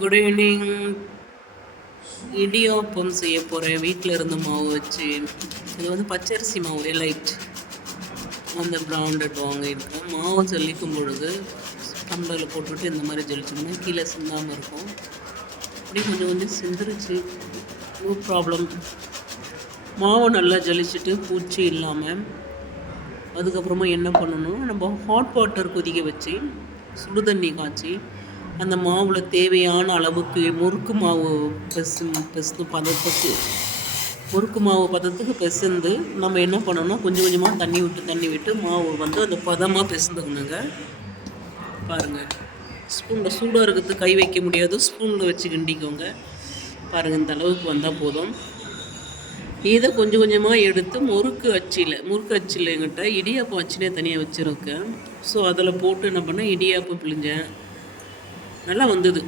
Good evening. Idiyappam செய்ய போகிறேன் வீட்டில் இருந்த மாவு வச்சு. இது வந்து பச்சரிசி மாவு எலைட், அந்த பிராண்டட் வாங்கியிருக்கோம். மாவு ஜல்லிக்கும் பொழுது டம்ளரில் போட்டுவிட்டு இந்த மாதிரி ஜலிச்சோம்னா கீழே சிந்தாமல் இருக்கும். அப்படி கொஞ்சம் கொஞ்சம் சிந்துருச்சு, நோ ப்ராப்ளம். மாவை நல்லா ஜலிச்சுட்டு பூச்சி இல்லாமல் அதுக்கப்புறமா என்ன பண்ணணும், நம்ம ஹாட் வாட்டர் கொதிக்க வச்சு சுடு தண்ணி காய்ச்சி அந்த மாவில் தேவையான அளவுக்கு முறுக்கு மாவு முறுக்கு மாவு பதத்துக்கு பிசைந்து நம்ம என்ன பண்ணணும்னா கொஞ்சம் கொஞ்சமாக தண்ணி விட்டு மாவு வந்து அந்த பதமாக பிசைந்துக்கணுங்க. பாருங்கள், ஸ்பூனில் சூடாக இருக்கிறது கை வைக்க முடியாது, ஸ்பூனில் வச்சு கிண்டிக்கோங்க. பாருங்கள், இந்த அளவுக்கு வந்தால் போதும். இதை கொஞ்சம் கொஞ்சமாக எடுத்து முறுக்கு அச்சில் என்கிட்ட இடியாப்பம் அச்சினே தனியாக வச்சுருக்கேன். ஸோ அதில் போட்டு என்ன பண்ணேன், இடியாப்பம் பிழிஞ்சேன். நல்லா வந்தது.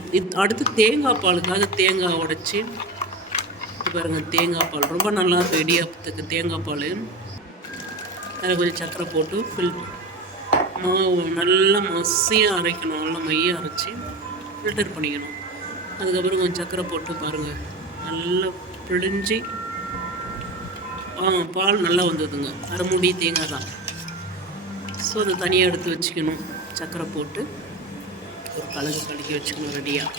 அடுத்து தேங்காய் பாலுக்காக தேங்காய் உடைச்சி பாருங்கள், தேங்காய் பால் ரொம்ப நல்லாயிருக்கும் இடியாப்பத்துக்கு. தேங்காய் பால் அதில் கொஞ்சம் சர்க்கரை போட்டு மாவு நல்லா மசியாக அரைக்கணும். நல்லா மையாக அரைச்சி ஃபில்டர் பண்ணிக்கணும். அதுக்கப்புறம் கொஞ்சம் சர்க்கரை போட்டு பாருங்கள், நல்லா பிழிஞ்சி பால் நல்லா வந்ததுங்க. அரை மூடி தேங்காய் தான். ஸோ அதை தனியாக எடுத்து வச்சுக்கணும். சர்க்கரை போட்டு ஒரு கலக்கி வச்சுக்கணும் ரெடியாக.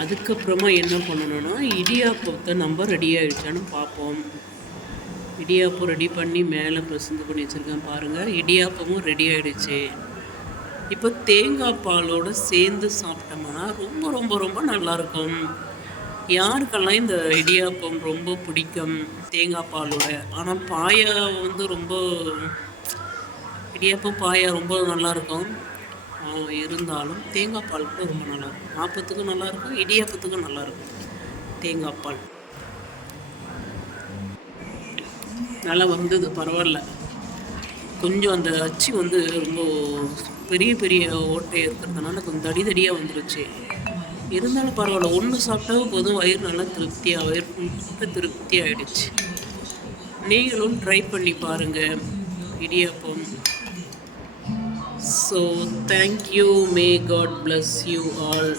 அதுக்கப்புறமா என்ன பண்ணணும்னா, இடியாப்பத்தை நம்ம ரெடி ஆகிடுச்சான்னு பார்ப்போம். இடியாப்பம் ரெடி பண்ணி மேலே பிரசந்து பண்ணி வச்சுருக்கேன் பாருங்கள். இடியாப்பமும் ரெடி ஆகிடுச்சு. இப்போ தேங்காய் பாலோடு சேர்ந்து சாப்பிட்டோம்னா ரொம்ப ரொம்ப ரொம்ப நல்லாயிருக்கும். யாருக்கெல்லாம் இந்த இடியாப்பம் ரொம்ப பிடிக்கும் தேங்காய் பாலோட. ஆனால் பாயா வந்து இடியாப்பம் பாயா ரொம்ப நல்லாயிருக்கும். இருந்தாலும் தேங்காய் பால் கூட ரொம்ப நல்லாயிருக்கும். ஆப்பத்துக்கும் நல்லாயிருக்கும், இடியாப்பத்துக்கும் நல்லாயிருக்கும். தேங்காய் பால் நல்லா வந்தது, பரவாயில்ல. கொஞ்சம் அந்த அச்சு வந்து ரொம்ப பெரிய பெரிய ஓட்டை இருக்கிறதுனால கொஞ்சம் தடியாக வந்துருச்சு. இருந்தாலும் பரவாயில்ல, ஒன்று சாப்பிட்டாவும் போதும், வயிறு நல்லா திருப்தியாகிடுச்சு. நீங்களும் ட்ரை பண்ணி பாருங்கள் idiyappam. So thank you, may God bless you all.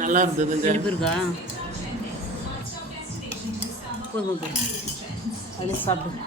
நல்லா இருந்ததுங்க. இருக்கா போதும், அதில் சாப்பிடு.